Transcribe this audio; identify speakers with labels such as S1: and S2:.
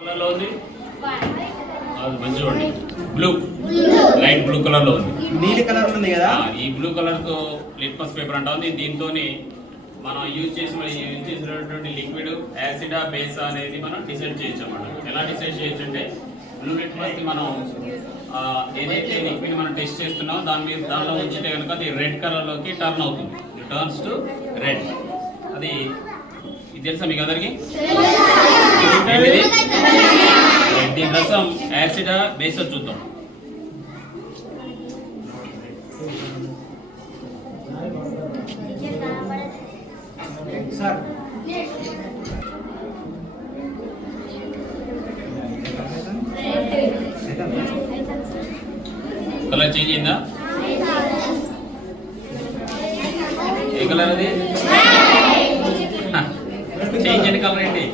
S1: కలర్లో ఉంది? అది మంచిగా ఉంది బ్లూ లైట్ బ్లూ కలర్లో ఉంది.
S2: నీలి కలర్ ఉంది కదా?
S1: ఈ బ్లూ కలర్తో లిట్మస్ పేపర్ అంటా ఉంది. దీంతో మనం యూజ్ చేసిన యూజ్ చేసినటువంటి లిక్విడ్ యాసిడా బేస్ అనేది మనం డిసైడ్ చేయొచ్చు అన్నమాట ఎలా డిసైడ్ చేయొచ్చు అంటే బ్లూ లిట్మస్ మనం ఆ, ఏదైతే లిక్విడ్ మనం టెస్ట్ చేస్తున్నామో దాని మీద దానిలో ఉంచితే కనుక అది రెడ్ కలర్లోకి టర్న్ అవుతుంది టర్న్స్ టు రెడ్ అది ఇది తెలుసా మీకు అందరికి? ఏంటిది? దీని రసం యాసిడా బేస్ చూద్దాం కలర్ చేంజ్ అయిందా? ఏ కలర్ అది? చేంజ్ అయిన కలర్ ఏంటి?